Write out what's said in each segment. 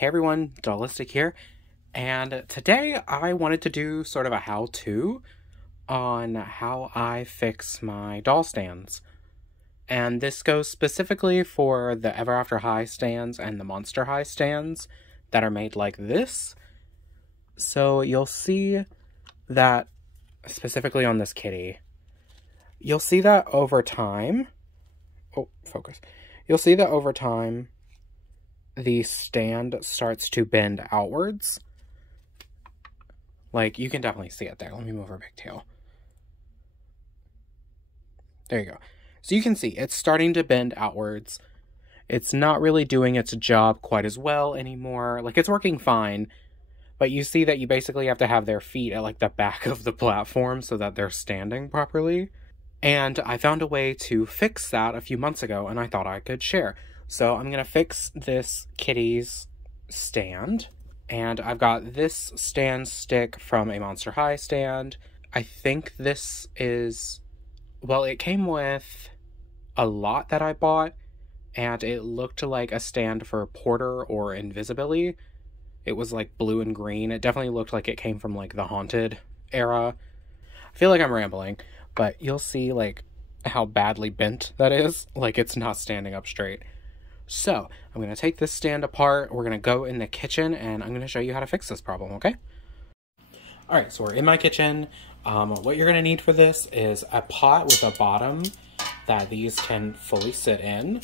Hey everyone, Dollistic here, and today I wanted to do sort of a how-to on how I fix my doll stands. And this goes specifically for the Ever After High stands and the Monster High stands that are made like this. So you'll see that, specifically on this kitty, you'll see that over time, you'll see that over time, the stand starts to bend outwards. Like, you can definitely see it there. Let me move her pigtail. There you go. So you can see it's starting to bend outwards. It's not really doing its job quite as well anymore. Like, it's working fine, but you see that you basically have to have their feet at, like, the back of the platform so that they're standing properly. And I found a way to fix that a few months ago, and I thought I could share. So I'm going to fix this kitty's stand, and I've got this stand stick from a Monster High stand. I think this is, well, it came with a lot that I bought, and it looked like a stand for Porter or Invisibility. It was like blue and green. It definitely looked like it came from like the Haunted era. I feel like I'm rambling, but you'll see like how badly bent that is. Like, it's not standing up straight. So, I'm going to take this stand apart, we're going to go in the kitchen, and I'm going to show you how to fix this problem, okay? Alright, so we're in my kitchen. What you're going to need for this is a pot with a bottom that these can fully sit in.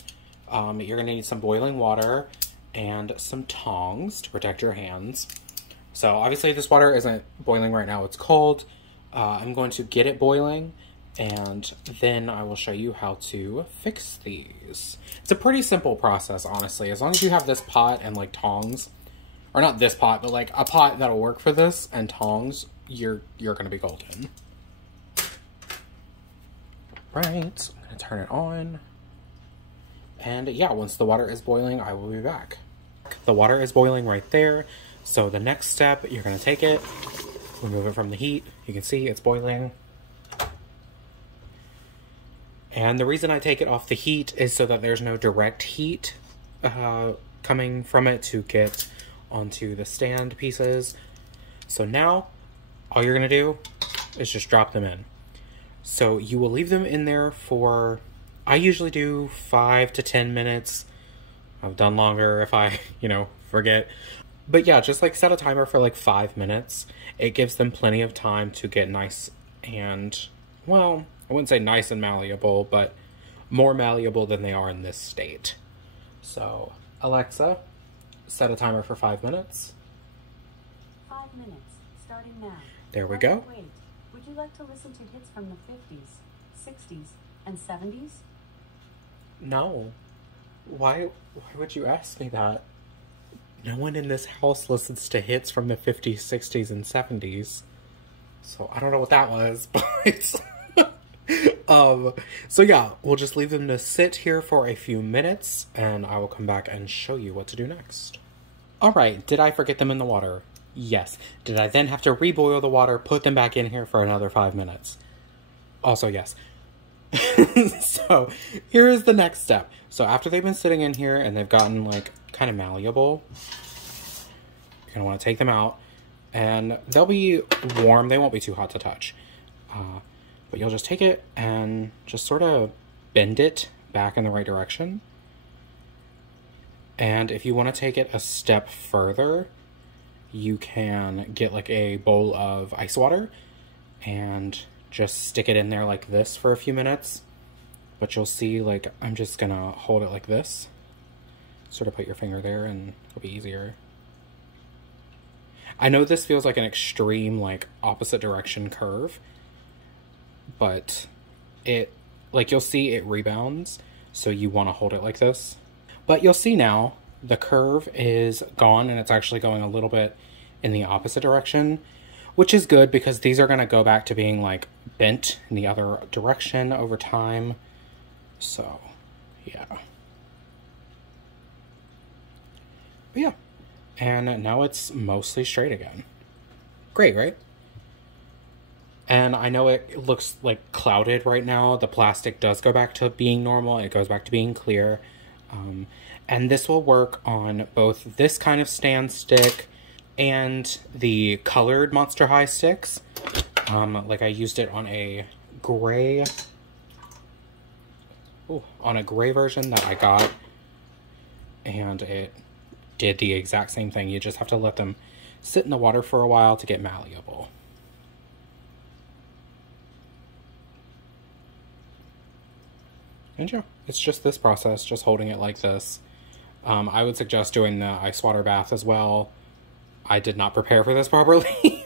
You're going to need some boiling water and some tongs to protect your hands. So, obviously this water isn't boiling right now, it's cold. I'm going to get it boiling, and then I will show you how to fix these. It's a pretty simple process, honestly. As long as you have this pot and like tongs, or not this pot, but like a pot that'll work for this and tongs, you're gonna be golden. Right, I'm gonna turn it on. And yeah, once the water is boiling, I will be back. The water is boiling right there. So the next step, you're gonna take it, remove it from the heat. You can see it's boiling. And the reason I take it off the heat is so that there's no direct heat coming from it to get onto the stand pieces. So now, all you're gonna do is just drop them in. So you will leave them in there for, I usually do 5 to 10 minutes. I've done longer if I, forget. But yeah, just like set a timer for like 5 minutes. It gives them plenty of time to get nice and, well, I wouldn't say nice and malleable, but more malleable than they are in this state. So, Alexa, set a timer for 5 minutes. 5 minutes, starting now. There we go. Wait, would you like to listen to hits from the 50s, 60s, and 70s? No. Why would you ask me that? No one in this house listens to hits from the 50s, 60s, and 70s. So, I don't know what that was, but... So yeah, we'll just leave them to sit here for a few minutes, and I will come back and show you what to do next. Alright, did I forget them in the water? Yes. Did I then have to reboil the water, put them back in here for another 5 minutes? Also yes. So, here is the next step. So after they've been sitting in here and they've gotten like kind of malleable, you're gonna want to take them out, and they'll be warm, they won't be too hot to touch. But you'll just take it and just sort of bend it back in the right direction. And if you want to take it a step further, you can get like a bowl of ice water and just stick it in there like this for a few minutes. But you'll see, like, I'm just gonna hold it like this. Sort of put your finger there and it'll be easier. I know this feels like an extreme, like, opposite direction curve, but it, like, you'll see it rebounds, so you want to hold it like this. But you'll see now the curve is gone, and it's actually going a little bit in the opposite direction, which is good because these are going to go back to being like bent in the other direction over time. So yeah. But yeah, and now it's mostly straight again. Great, right? And I know it looks like clouded right now. The plastic does go back to being normal. It goes back to being clear. And this will work on both this kind of stand stick and the colored Monster High sticks. Like I used it on a gray, version that I got, and it did the exact same thing. You just have to let them sit in the water for a while to get malleable. And yeah, it's just this process, just holding it like this. I would suggest doing the ice water bath as well. I did not prepare for this properly.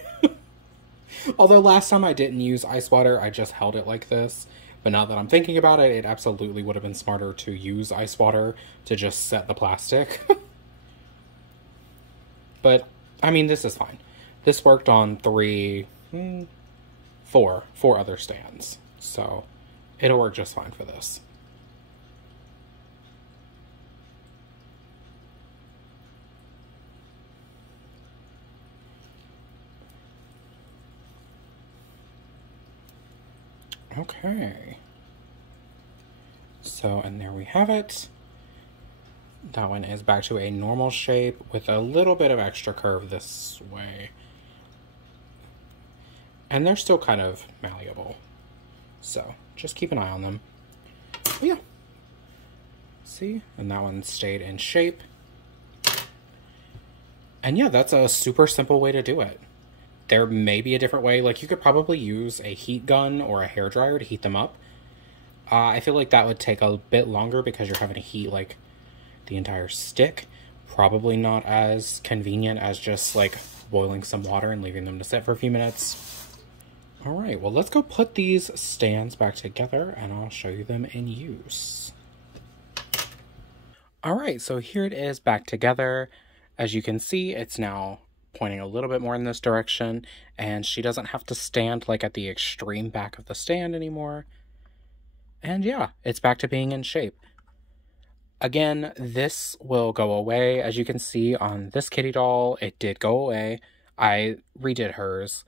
Although last time I didn't use ice water, I just held it like this. But now that I'm thinking about it, it absolutely would have been smarter to use ice water to just set the plastic. But, I mean, this is fine. This worked on four other stands. So, it'll work just fine for this. Okay. So, and there we have it. That one is back to a normal shape with a little bit of extra curve this way. And they're still kind of malleable. So, just keep an eye on them. But yeah. See? And that one stayed in shape. And yeah, that's a super simple way to do it. There may be a different way. Like, you could probably use a heat gun or a hairdryer to heat them up. I feel like that would take a bit longer because you're having to heat, like, the entire stick. Probably not as convenient as just, like, boiling some water and leaving them to sit for a few minutes. Alright, well, let's go put these stands back together, and I'll show you them in use. Alright, so here it is back together. As you can see, it's now pointing a little bit more in this direction, and she doesn't have to stand like at the extreme back of the stand anymore. And yeah, it's back to being in shape. Again, this will go away. As you can see on this kitty doll, it did go away. I redid hers.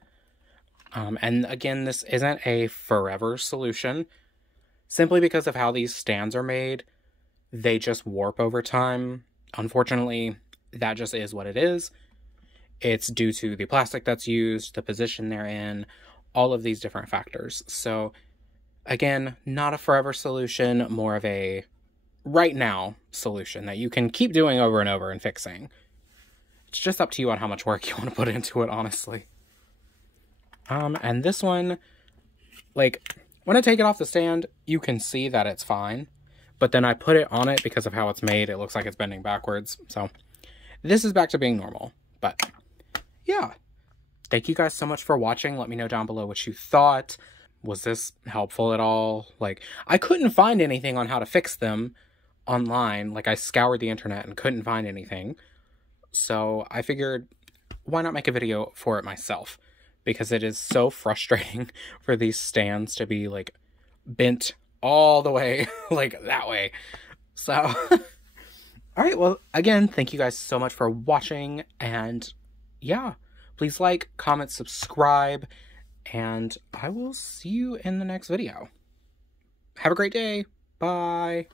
And again, this isn't a forever solution. Simply because of how these stands are made, they just warp over time. Unfortunately, that just is what it is. It's due to the plastic that's used, the position they're in, all of these different factors. So, again, not a forever solution, more of a right now solution that you can keep doing over and over and fixing. It's just up to you on how much work you want to put into it, honestly. And this one, like, when I take it off the stand, you can see that it's fine. But then I put it on it because of how it's made. It looks like it's bending backwards. So, this is back to being normal. But, yeah. Thank you guys so much for watching. Let me know down below what you thought. Was this helpful at all? Like, I couldn't find anything on how to fix them online. Like, I scoured the internet and couldn't find anything. So, I figured, why not make a video for it myself? Because it is so frustrating for these stands to be, like, bent all the way, like, that way. So, alright, well, again, thank you guys so much for watching, and, yeah, please like, comment, subscribe, and I will see you in the next video. Have a great day. Bye.